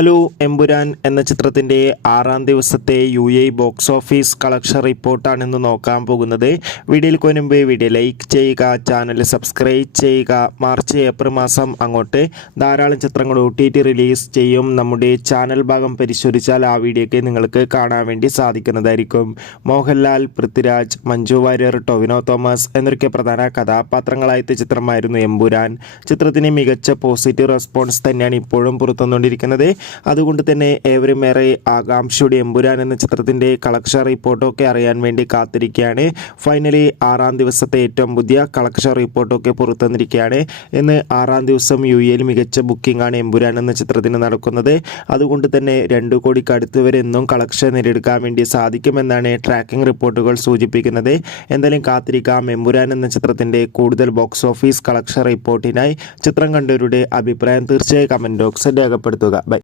Hello Empuraan എന്ന ചിത്രത്തിൻ്റെ 6-ാം ദിവസത്തെ UAE ബോക്സ് ഓഫീസ് കളക്ഷൻ റിപ്പോർട്ടാണെന്ന് നോക്കാൻ പോകുന്നത്. വീഡിയോയിൽ മുൻപ് വീഡിയോ ലൈക്ക് ചെയ്യുക, ചാനൽ സബ്സ്ക്രൈബ് ചെയ്യുക. മാർച്ച് ഏപ്രിൽ മാസം അങ്ങോട്ട് ധാരാളം ചിത്രങ്ങൾ OTT റിലീസ് ചെയ്യും. നമ്മുടെ ചാനൽ ഭാഗം പരിശോധിച്ചാൽ ആ വീഡിയോയ്ക്ക് നിങ്ങൾക്ക് കാണാൻ വേണ്ടി സാധിക്കുന്നതായിരിക്കും. മോഹൻലാൽ, പൃഥ്വിരാജ്, മഞ്ജു വാര്യർ, ടൊവിനോ തോമസ് എന്നൊക്കെ പ്രധാന കഥാപാത്രങ്ങളായ ചിത്രമായിരുന്നു എമ്പുരാൻ. ചിത്രത്തിന് മികച്ച പോസിറ്റീവ് റെസ്പോൺസ് തന്നെയാണ് ഇപ്പോഴും പുറത്തുവന്നുകൊണ്ടിരിക്കുന്നത്. അതുകൊണ്ട് തന്നെ ഏവരും ഏറെ ആകാംക്ഷയുടെ എമ്പുരാൻ എന്ന ചിത്രത്തിൻ്റെ കളക്ഷൻ റിപ്പോർട്ടൊക്കെ അറിയാൻ വേണ്ടി കാത്തിരിക്കുകയാണ്. ഫൈനലി 6-ാം ദിവസത്തെ ഏറ്റവും പുതിയ കളക്ഷൻ റിപ്പോർട്ടൊക്കെ പുറത്തുവന്നിരിക്കുകയാണ്. ഇന്ന് 6-ാം ദിവസം UAEയിൽ മികച്ച ബുക്കിംഗ് ആണ് എമ്പുരാൻ എന്ന ചിത്രത്തിന് നടക്കുന്നത്. അതുകൊണ്ട് തന്നെ 2 കോടിക്ക് അടുത്ത് വരെ എന്നും കളക്ഷൻ നേടിയെടുക്കാൻ വേണ്ടി സാധിക്കുമെന്നാണ് ട്രാക്കിംഗ് റിപ്പോർട്ടുകൾ സൂചിപ്പിക്കുന്നത്. എന്തായാലും കാത്തിരിക്കാം എമ്പുരാൻ എന്ന ചിത്രത്തിൻ്റെ കൂടുതൽ ബോക്സ് ഓഫീസ് കളക്ഷൻ റിപ്പോർട്ടിനായി. ചിത്രം കണ്ടവരുടെ അഭിപ്രായം തീർച്ചയായും കമൻറ്റ് ബോക്സിൽ രേഖപ്പെടുത്തുക. ബൈ.